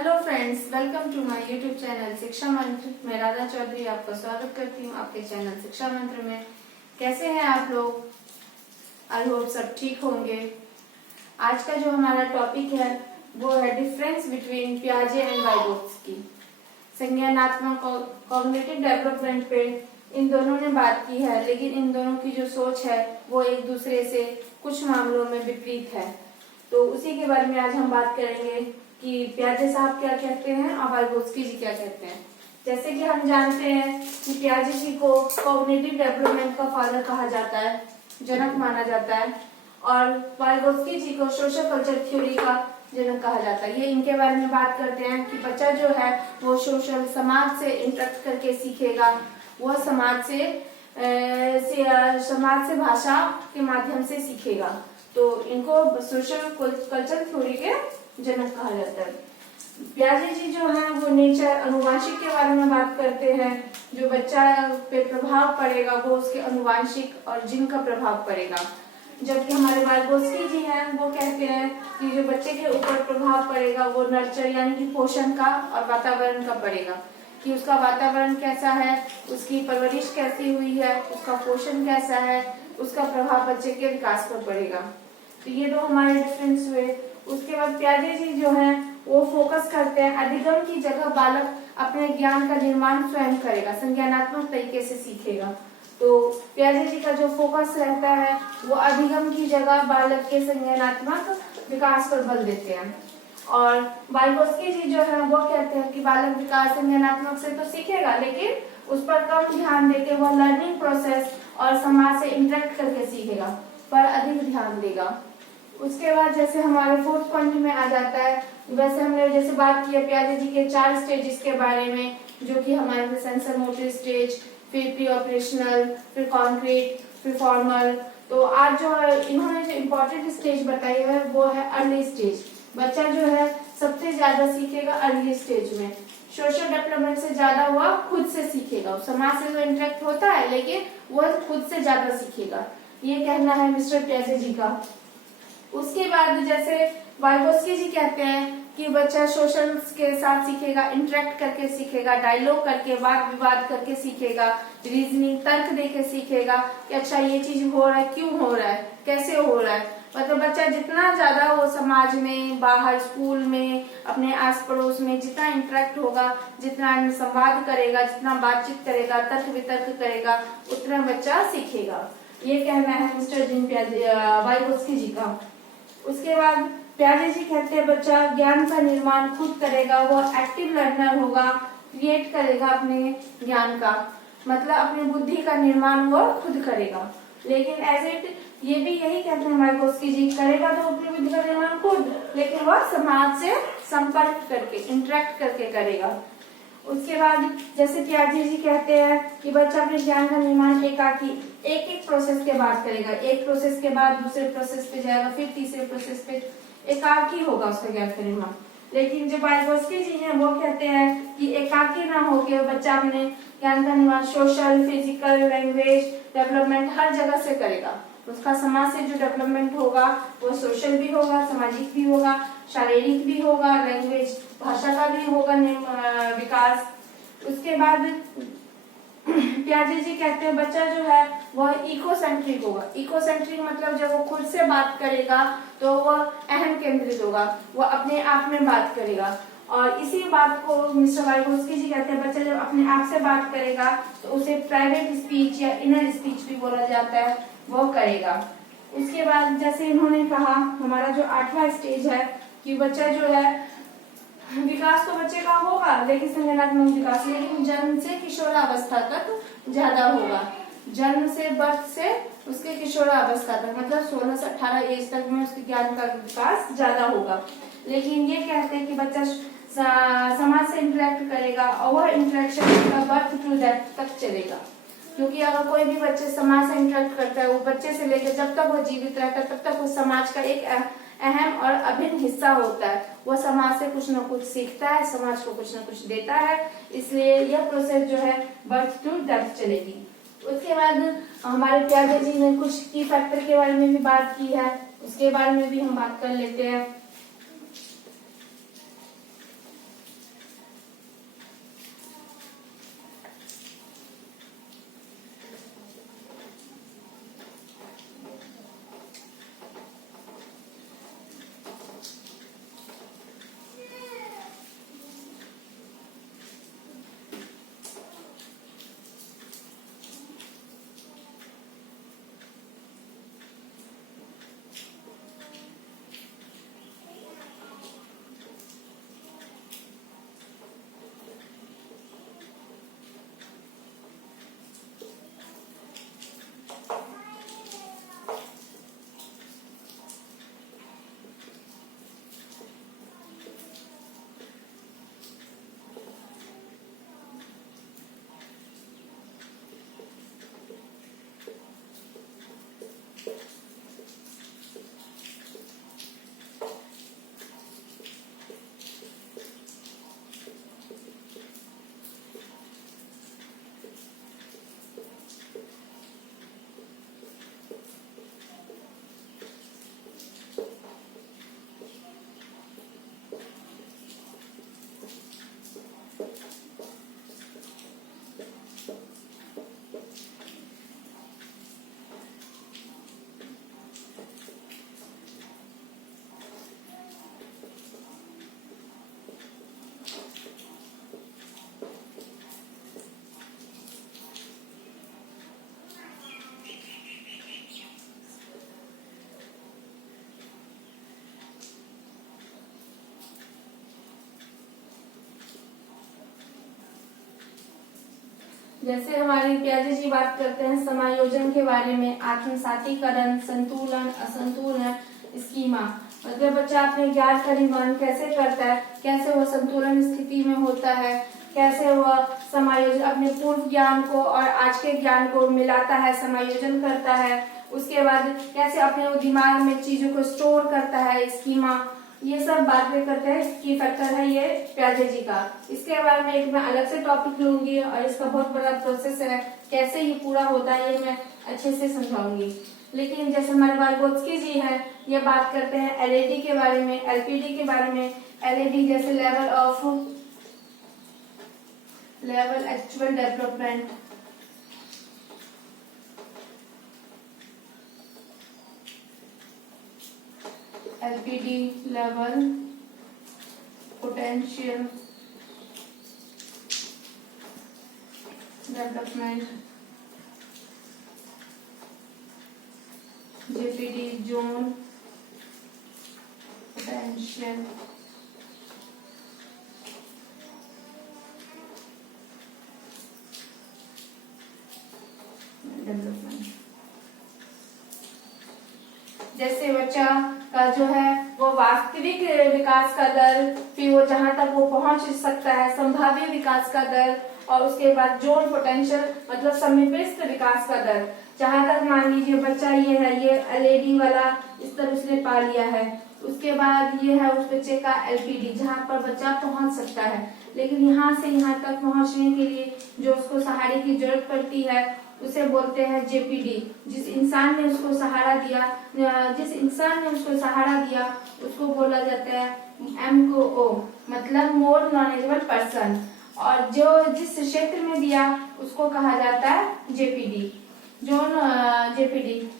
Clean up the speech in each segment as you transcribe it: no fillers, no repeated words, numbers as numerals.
Hello friends, welcome to my YouTube channel Shiksha Mantra. मैं राधा चौधरी आपका स्वागत करती हूँ आपके चैनल शिक्षा मंत्र में। कैसे हैं आप लोग? आई होप सब ठीक होंगे। आज का जो हमारा टॉपिक है वो है डिफरेंस बिटवीन पियाजे एंड वाइगोत्स्की। संज्ञानात्मक और कॉग्निटिव डेवलपमेंट पे इन दोनों ने बात की है, लेकिन इन दोनों की जो सोच है वो एक दूसरे से कुछ मामलों में विपरीत है। तो उसी के बारे में आज हम बात करेंगे कि पियाजे साहब क्या कहते हैं और वाइगोत्स्की जी क्या कहते हैं। जैसे कि हम जानते हैं कि पियाजे जी को कॉग्निटिव डेवलपमेंट का फादर कहा जाता है, जनक माना जाता है, और वाइगोत्स्की जी को सोशल कल्चर थ्योरी का जनक कहा जाता है। ये इनके बारे में बात करते हैं कि बच्चा जो है वो सोशल समाज से इंटरेक्ट करके सीखेगा, वह समाज से भाषा के माध्यम से सीखेगा। तो इनको सोशल कल्चर थ्योरी के जनक कहा जाता है। पियाजे जी जो है वो नेचर अनुवांशिक के बारे में बात करते हैं। जो बच्चा पे प्रभाव पड़ेगा वो उसके अनुवांशिक और जीन का प्रभाव पड़ेगा। जबकि हमारे वाइगोत्स्की जी हैं वो कहते हैं कि जो बच्चे के ऊपर प्रभाव पड़ेगा वो नर्चर यानी कि पोषण का और वातावरण का पड़ेगा, कि उसका वातावरण कैसा है, उसकी परवरिश कैसी हुई है, उसका पोषण कैसा है, उसका प्रभाव बच्चे के विकास पर पड़ेगा। तो ये दो हमारे डिफरेंस हुए। उसके बाद पियाजे जी जो हैं वो फोकस करते हैं अधिगम की जगह बालक अपने ज्ञान का निर्माण स्वयं करेगा, संज्ञानात्मक तरीके से सीखेगा। तो पियाजे जी का जो फोकस रहता है वो अधिगम की जगह बालक के संज्ञानात्मक विकास पर बल देते हैं। और वाइगोत्स्की जी जो है वो कहते हैं कि बालक विकास संज्ञानात्मक से तो सीखेगा, लेकिन उस पर कम ध्यान देके वह लर्निंग प्रोसेस और समाज से इंटरेक्ट करके सीखेगा पर अधिक ध्यान देगा। उसके बाद जैसे हमारे फोर्थ पॉइंट में आ जाता है, वैसे हमने जैसे बात की है पियाजे जी के 4 स्टेजेस के बारे में, जो कि हमारे सेंसर मोटर स्टेज, फिर प्री ऑपरेशनल, फिर कॉन्क्रीट, फिर फॉर्मल। तो आज जो इन्होंने जो इम्पोर्टेंट स्टेज बताई है वो है अर्ली स्टेज। बच्चा जो है सबसे ज्यादा सीखेगा अर्ली स्टेज में। सोशल डेवलपमेंट से ज्यादा हुआ खुद से सीखेगा, समाज से तो इंटरेक्ट होता है लेकिन वह खुद से ज्यादा सीखेगा, ये कहना है मिस्टर पियाजे जी का। उसके बाद जैसे वाइगोत्स्की जी कहते हैं कि बच्चा सोशल के साथ सीखेगा, इंटरेक्ट करके सीखेगा, डायलॉग करके, वाद विवाद करके सीखेगा, रीजनिंग तर्क देके सीखेगा कि अच्छा ये चीज हो रहा है, क्यों हो रहा है, कैसे हो रहा है। मतलब बच्चा जितना ज्यादा वो समाज में, बाहर स्कूल में, अपने आस पड़ोस में जितना इंटरेक्ट होगा, जितना संवाद करेगा, जितना बातचीत करेगा, तर्क वितर्क करेगा, उतना बच्चा सीखेगा। ये कहना है मिस्टर जीन वाइगोत्स्की जी का। उसके बाद पियाजे जी कहते हैं बच्चा ज्ञान का निर्माण खुद करेगा, वो एक्टिव लर्नर होगा, क्रिएट करेगा अपने ज्ञान का, मतलब अपनी बुद्धि का निर्माण वो खुद करेगा। लेकिन एज इट ये भी यही कहते हैं वाइगोत्स्की जी, करेगा तो अपनी बुद्धि का निर्माण खुद, लेकिन वह समाज से संपर्क करके, इंटरेक्ट करके करेगा। उसके बाद जैसे पियाजे जी कहते हैं कि बच्चा अपने ज्ञान का निर्माण एकाकी एक प्रोसेस के बाद करेगा, एक प्रोसेस के बाद दूसरे प्रोसेस पे जाएगा, फिर तीसरे प्रोसेस पे एकाकी होगा उसका ज्ञान का निर्माण। लेकिन जो वाइगोत्स्की जी हैं वो कहते हैं कि एकाकी ना होके बच्चा अपने ज्ञान का निर्माण सोशल, फिजिकल, लैंग्वेज डेवलपमेंट हर जगह से करेगा। उसका समाज से जो डेवलपमेंट होगा वो सोशल भी होगा, सामाजिक भी होगा, शारीरिक भी होगा, लैंग्वेज भाषा का भी होगा विकास। उसके बाद पियाजे जी कहते हैं बच्चा जो है वह इकोसेंट्रिक होगा। इकोसेंट्रिक मतलब जब वो खुद से बात करेगा तो वह अहम केंद्रित होगा, वह अपने आप में बात करेगा। और इसी बात को मिस्टर वाइगोत्स्की जी कहते हैं बच्चा जब अपने आप से बात करेगा तो उसे प्राइवेट स्पीच या इनर स्पीच भी बोला जाता है, वो करेगा। उसके बाद जैसे इन्होंने कहा हमारा जो 8वां स्टेज है कि बच्चा जो है विकास तो बच्चे का होगा लेकिन संज्ञानात्मक विकास लेकिन जन्म से किशोरावस्था तक ज्यादा होगा। जन्म से, बर्थ से उसके किशोरावस्था तक, मतलब 16 से 18 एज तक में उसके ज्ञान का विकास ज्यादा होगा। लेकिन ये कहते हैं कि बच्चा समाज से इंटरेक्ट करेगा और वह इंटरेक्शन बर्थ टू डेथ तक चलेगा, क्योंकि अगर कोई भी बच्चे समाज से इंटरेक्ट करता है वो बच्चे से लेकर जब तक वो जीवित रहता है तब तक वो समाज का एक अहम और अभिन्न हिस्सा होता है। वो समाज से कुछ न कुछ सीखता है, समाज को कुछ न कुछ देता है, इसलिए यह प्रोसेस जो है बर्थ टू डेथ चलेगी। उसके बाद हमारे पियाजे जी ने कुछ की फैक्टर के बारे में भी बात की है, उसके बारे में भी हम बात कर लेते हैं। जैसे हमारे प्याजे जी बात करते हैं समायोजन के बारे में, आत्मसातीकरण, संतुलन, असंतुलन, स्कीमा। मतलब बच्चा अपने ज्ञान का निर्माण कैसे करता है, कैसे वह संतुलन स्थिति में होता है, कैसे वह समायोजन अपने पूर्व ज्ञान को और आज के ज्ञान को मिलाता है, समायोजन करता है। उसके बाद कैसे अपने दिमाग में चीजों को स्टोर करता है, स्कीमा, ये सब बातें करते हैं की फैक्टर है ये प्याजे जी का। इसके बारे में एक मैं अलग से टॉपिक लूंगी और इसका बहुत बड़ा प्रोसेस है, कैसे ये पूरा होता है ये मैं अच्छे से समझाऊंगी। लेकिन जैसे हमारे वाइगोत्स्की जी है, ये बात करते हैं एलएडी के बारे में, एलपीडी के बारे में। एलएडी जैसे level actual development, LPD level potential development, JPD zone potential development. जैसे बच्चा का जो है वो वास्तविक विकास का दर, फिर वो जहां तक वो पहुंच सकता है, संभाव्य विकास का दर, और उसके बाद जोन पोटेंशियल मतलब समीपस्थ विकास का दर। जहां तक मान लीजिए बच्चा ये है, ये एलएडी वाला इस तरह उसने पा लिया है। उसके बाद ये है उस बच्चे का एलपीडी, जहां पर बच्चा पहुंच सकता है। लेकिन यहाँ से यहाँ तक पहुंचने के लिए जो उसको सहारे की जरूरत पड़ती है उसे बोलते हैं जेपीडी। जिस इंसान ने उसको सहारा दिया उसको बोला जाता है एमओ, मतलब मोर नॉलेजेबल पर्सन। और जो जिस क्षेत्र में दिया उसको कहा जाता है जेपीडी, जेपीडी।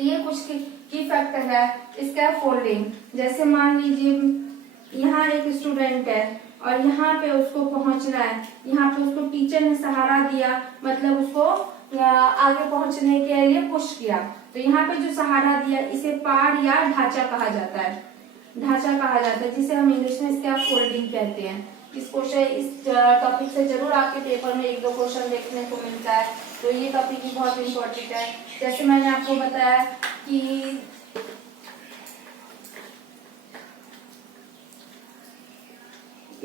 ये कुछ की फैक्टर है स्कैफोल्डिंग। जैसे मान लीजिए यहाँ एक स्टूडेंट है और यहाँ पे उसको पहुंचना है, यहाँ पे उसको टीचर ने सहारा दिया, मतलब उसको आगे पहुंचने के लिए पुश किया। तो यहाँ पे जो सहारा दिया इसे पाड़ या ढांचा कहा जाता है, जिसे हम इंग्लिश में स्कैफोल्डिंग कहते हैं। इस टॉपिक से जरूर आपके पेपर में 1-2 क्वेश्चन देखने को मिलता है, तो ये टॉपिक भी बहुत इम्पोर्टेंट है। जैसे मैंने आपको बताया कि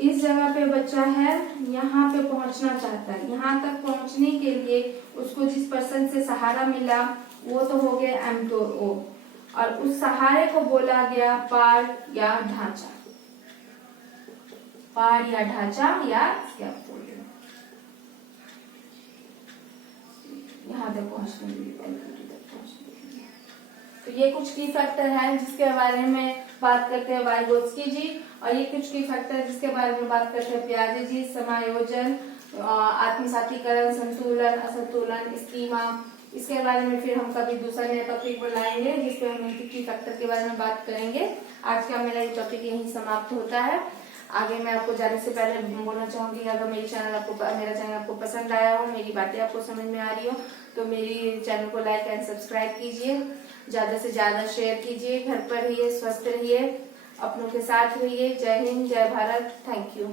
इस जगह पे बच्चा है, यहाँ पे पहुंचना चाहता है। यहाँ तक पहुंचने के लिए उसको जिस पर्सन से सहारा मिला वो तो हो गया एमओ, और उस सहारे को बोला गया पाड़ या ढांचा, या स्कैफोल्डिंग। यहाँ तक पहुंचने के लिए, तो ये कुछ की फैक्टर है जिसके बारे में बात करते हैं वाइगोत्स्की जी, और ये कुछ की फैक्टर जिसके बारे में बात करते हैं प्याजे जी, समायोजन, आत्मसातीकरण, संतुलन, असंतुलन, स्कीमा। इसके बारे में फिर हम कभी दूसरा नया टॉपिक बनाएंगे जिसपे हम की फैक्टर के बारे में बात करेंगे। आज का मेरा ये टॉपिक यहीं समाप्त होता है। आगे मैं आपको जाने से पहले बोलना चाहूंगी, अगर मेरा चैनल आपको पसंद आया हो, मेरी बातें आपको समझ में आ रही हो, तो मेरी चैनल को लाइक एंड सब्सक्राइब कीजिए, ज्यादा से ज्यादा शेयर कीजिए। घर पर रहिए, स्वस्थ रहिए, अपनों के साथ रहिए। जय हिंद, जय भारत, थैंक यू।